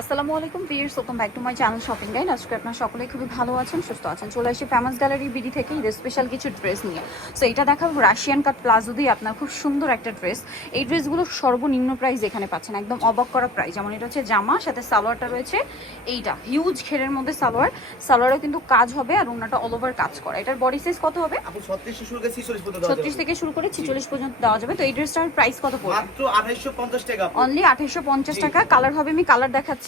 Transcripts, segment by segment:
আসসালামু আলাইকুম viewers, welcome back to my channel shopping guide. আজকে আপনারা সকলেই খুবই ভালো আছেন, সুস্থ আছেন। চলে আসি ফেমাস গ্যালারি বিডি থেকে ঈদের স্পেশাল কিছু ড্রেস নিয়ে। সো এটা দেখাবো রাশিয়ান কাট প্লাজো দিয়ে আপনার খুব সুন্দর একটা ড্রেস। এই ড্রেসগুলো সর্বনিম্ন প্রাইস এখানে পাচ্ছেন, একদম অবাক করা প্রাইস। যেমন এটা হচ্ছে জামা, সাথে সালোয়ারটা রয়েছে এইটা হিউজ ঘেরের মধ্যে সালোয়ারও কিন্তু কাজ হবে আর ওনাটা অল ওভার কাজ করা। এটার বডি সাইজ কত হবে? 36 থেকে শুরু করে 46 পর্যন্ত দেওয়া যাবে। তো এই ড্রেসটার প্রাইস কত পড়বে? মাত্র 2850 টাকা। অনলি 2850 টাকা। কালার হবে, আমি কালার দেখাচ্ছি।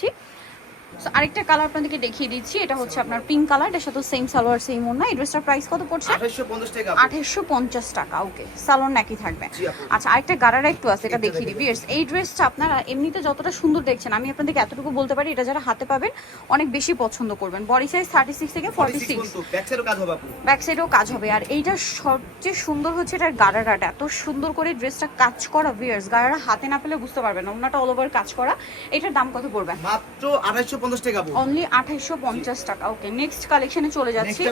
সো আরেকটা কালার আপনাদেরকে দেখিয়ে দিচ্ছি, এটা হচ্ছে আপনার পিঙ্ক কালার, এর সাথে সেম সালোয়ার সেম ওড়না। এই ড্রেসটার প্রাইস কত পড়ছে? 2850 টাকা। 2850 টাকা। ওকে, সালোয়ার নাকি থাকবে। আচ্ছা, আরেকটা গারারা একটু আছে, এটা দেখিয়ে দিবি। এই ড্রেসটা আপনারা এমনিতে যতটা সুন্দর দেখছেন, আমি আপনাদেরকে এতটুকু বলতে পারি, এটা যারা হাতে পাবেন অনেক বেশি পছন্দ করবেন। বডি সাইজ 36 থেকে 46, ব্যাক সাইডেও কাজ হবে আপু। ব্যাক সাইডেও কাজ হবে। আর এইটা সবচেয়ে সুন্দর হচ্ছে এটার গারারাটা, এত সুন্দর করে ড্রেসটা কাজ করা। ভিউয়ার্স, গারারা হাতে না পেলে বুঝতে পারবেন না, ওনাটা অল ওভার কাজ করা। এটার দাম কত পড়বে? মাত্র 2850 টাকা। অনলি 2850 টাকা। ওকে, নেক্সট কালেকশনে চলে যাচ্ছি।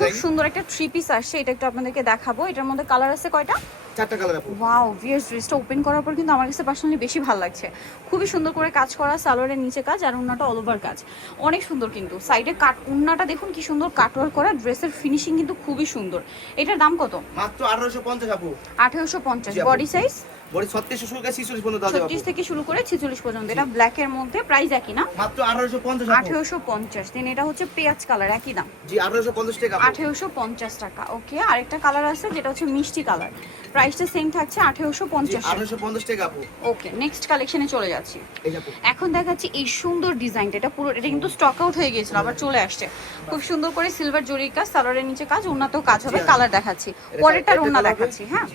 খুব সুন্দর একটা থ্রি পিস আসছে, এটা একটু আপনাদেরকে দেখাবো। এটার মধ্যে কালার আছে কয়টা? 4টা কালার আপু। ওয়াও, ভিউয়ার্স, ড্রেসটা ওপেন করার পর কিন্তু আমার কাছে পার্সোনালি বেশি ভালো লাগছে। খুবই সুন্দর করে কাজ করা, সালোয়ারের নিচে কাজ আর ওন্নাটা অল ওভার কাজ, অনেক সুন্দর। কিন্তু সাইডে কাট, ওন্নাটা দেখুন কি সুন্দর কাটওয়ার্ক করা। ড্রেসের ফিনিশিং কিন্তু খুবই সুন্দর। এটার দাম কত? মাত্র 1850 আপু। 1850। বডি সাইজ বডি 36 শুরু করে 46 পর্যন্ত দাও যাবে। 36 থেকে শুরু করে 46 পর্যন্ত। এটা ব্ল্যাক এর মধ্যে, প্রাইস একই না? মাত্র 1850 আপু। 1850। দেন এটা হচ্ছে পেঁয়াজ কালার, একই দাম। জি 1850 টাকা। 1850 টাকা। ওকে, আরেকটা কালার আছে যেটা হচ্ছে মিষ্টি কালার, প্রাইসটা সেম থাকছে 1850। 1850 টাকা আপু। ওকে, নেক্সট কালেকশনে চলে যাচ্ছি। এই আপু, এখন দেখাচ্ছি এই সুন্দর ডিজাইনটা। এটা পুরো, এটা কিন্তু স্টক আউট হয়ে গিয়েছিল, আবার চলে আসছে। খুব সুন্দর করে সিলভার জরির কাজ, সালোয়ারের নিচে কাজ, ওন্নাতেও কাজ হবে। কালার দেখাচ্ছি, পরেরটার ওন্না দেখাচ্ছি। হ্যাঁ,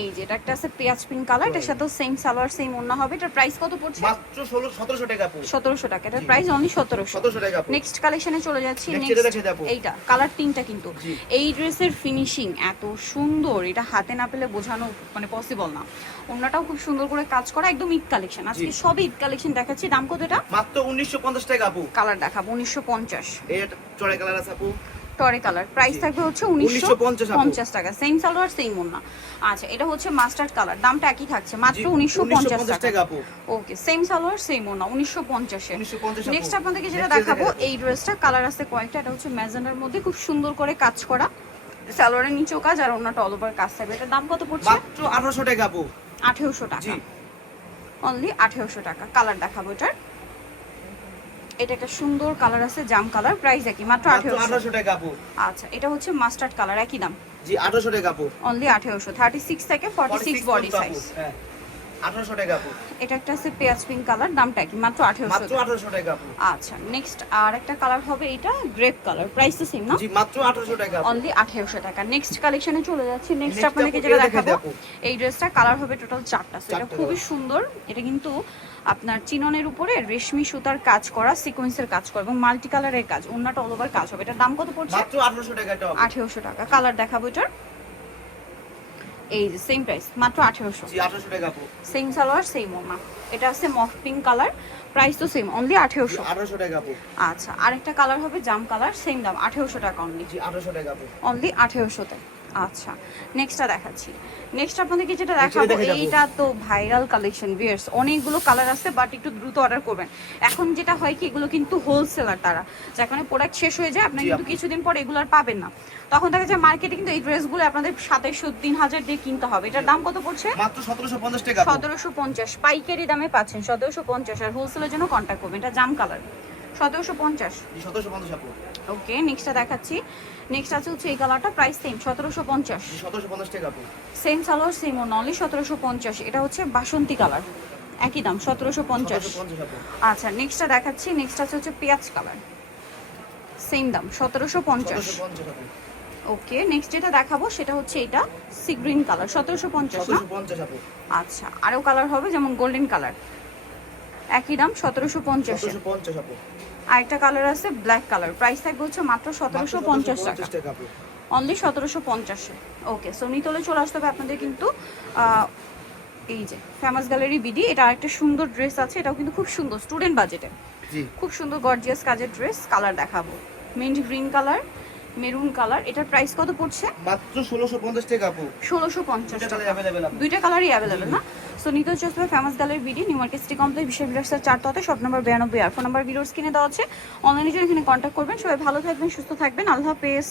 এই যে এটা একটা আছে পেঁয়াজ পিঙ্ক কালার, এটার সাথেও সেম সালোয়ার সেম ওন্না হবে। এটার প্রাইস কত পড়ছে? মাত্র 1700 টাকা আপু। 1700 টাকা। এটার প্রাইস অনলি 1700 টাকা আপু। নেক্সট কালেকশনে চলে যাচ্ছি। নেক্সট এইটা কালার তিনটা কিন্তু। এই ড্রেসের ফিনিশিং এত সুন্দর, এটা হাতে না পেলে বোঝানো মানে পসিবল না। ওন্নাটাও খুব সুন্দর করে কাজ করা, একদম ঈদ কালেকশন। আজকে সব ঈদ কালেকশন দেখাচ্ছি। দাম কত এটা? মাত্র 1950 টাকা আপু। কালার দেখাবো 1950। এটা চড়াই কালার আছে আপু। টরে কালার, প্রাইস থাকবে হচ্ছে 1950 টাকা। সেম সালোয়ার সেম ওন্না। আচ্ছা, এটা হচ্ছে মাস্টার্ড কালার, দামটা একই থাকছে, মাত্র 1950 টাকা। ওকে, সেম সালোয়ার সেম ওন্না, 1950 এ। নেক্সট আপনাদেরকে যেটা দেখাবো, এই ড্রেসটা কালার আছে কয়েকটা। এটা হচ্ছে ম্যাজেন্ডার মধ্যে, খুব সুন্দর করে কাজ করা, সালোয়ারের নিচেও কাজ আর ওন্নাটা অল ওভার কাজ থাকবে। এটার দাম কত পড়ছে? মাত্র 1800 টাকা আপু। 1800 টাকা। অনলি 1800 টাকা। কালার দেখাবো এটার। এটা একটা সুন্দর কালার আছে, জাম কালার, প্রাইস একই, মাত্র 1800 টাকা আপু। আচ্ছা, এটা হচ্ছে মাস্টার্ড কালার, একই দাম। জি 1800 টাকা আপু। অনলি 1800। 36 থেকে 46 বডি সাইজ। হ্যাঁ 1800 টাকা আপু। এটা একটা আছে পেঁয়াজ পিঙ্ক কালার, দামটা কি? মাত্র 1800। মাত্র 1800 টাকা আপু। আচ্ছা, নেক্সট আর একটা কালার হবে, এটা গ্রেপ কালার, প্রাইস তো সেম না? জি মাত্র 1800 টাকা। অনলি 1800 টাকা। নেক্সট কালেকশনে চলে যাচ্ছি। নেক্সট আপনাদেরকে যেটা দেখাবো, এই ড্রেসটা কালার হবে টোটাল 4টা। এটা খুবই সুন্দর। এটা কিন্তু আপনার চিননের উপরে রেশমি সুতার কাজ করা, সিকোয়েন্সের কাজ করা এবং মাল্টি কালারের কাজ, ওন্নাটা অল ওভার কাজ হবে। এটার দাম কত পড়ছে? মাত্র 1800 টাকা। 1800 টাকা। কালার দেখাবো এটার। এই যে সেম প্রাইস, মাত্র 1800। জি 1800 টাকা আপু। সেম সালোয়ার সেম ওন্না। এটা আছে মফ পিঙ্ক কালার, প্রাইস তো সেম, অনলি 1800। 1800 টাকা আপু। আচ্ছা, আরেকটা কালার হবে জাম কালার, সেম দাম, 1800 টাকা অনলি। জি 1800 টাকা আপু। অনলি 1800 তে। আচ্ছা, নেক্সটটা দেখাচ্ছি। নেক্সট আপনাদেরকে যেটা দেখাবো, এইটা তো ভাইরাল কালেকশন ভিউয়ার্স, অনেকগুলো কালার আছে, বাট একটু দ্রুত অর্ডার করবেন। এখন যেটা হয় কি, এগুলো কিন্তু হোলসেলার, তারা যেখানে প্রোডাক্ট শেষ হয়ে যায়, আপনি কিন্তু কিছুদিন পর এগুলো আর পাবেন না। তখন দেখা যায় মার্কেটে কিন্তু এই ড্রেসগুলো আপনাদের 2700-3000 দিয়ে কিনতে হবে। এটার দাম কত পড়ছে? মাত্র 1750 টাকা। 1750 পাইকারি দামে পাচ্ছেন, 1750। আর হোলসেলের জন্য কন্ট্যাক্ট করবেন। এটা জাম কালার, 1750। জি 1750 আপু। ওকে, নেক্সটটা দেখাচ্ছি। নেক্সট আছে হচ্ছে এই কালারটা, প্রাইস সেম, 1750। জি 1750 টাকা আপু। সেম সালোয়ার সেম ওন্না, অনলি 1750। এটা হচ্ছে বাসন্তী কালার, একই দাম, 1750। 1750 আপু। আচ্ছা, নেক্সটটা দেখাচ্ছি। নেক্সট আছে হচ্ছে পেঁয়াজ কালার, সেম দাম, 1750। 1750 আপু। ওকে, নেক্সট যেটা দেখাবো সেটা হচ্ছে এটা সি গ্রিন কালার, 1750 না? 1750 আপু। আচ্ছা, আরও কালার হবে, যেমন গোল্ডেন কালার, একই দাম, 1750। 1750 আপু। আরেকটা কালার আছে ব্ল্যাক কালার, প্রাইস থাকবে হচ্ছে মাত্র 1750 টাকা। টাকা আপু। অনলি 1750। ওকে, সো নিতলে চলে আসতে হবে আপনাদের কিন্তু এই যে ফেমাস গ্যালারি বিডি। এটা আরেকটা সুন্দর ড্রেস আছে, এটাও কিন্তু খুব সুন্দর, স্টুডেন্ট বাজেটে জি খুব সুন্দর গর্জিয়াস কাজের ড্রেস। কালার দেখাবো, mint green colour, maroon colour, এটার প্রাইস কত পড়ছে? মাত্র 1650 টাকা আপু। 1650 এটা টাকা। কালার अवेलेबल আপু। দুইটা কালারই অ্যাভেলেবেল না? সো নিতে হচ্ছে famous gallery BD, new market city complex, বিশাল বিলাসের 4 তলাতে, শপ নাম্বার 92 আর ফোন নাম্বার ভিডিওর স্ক্রিনে দেওয়া আছে। অনলাইনে জন্য এখানে কন্ট্যাক্ট করবেন। সবাই ভালো থাকবেন, সুস্থ থাকবেন, আল্লাহ হাফেজ।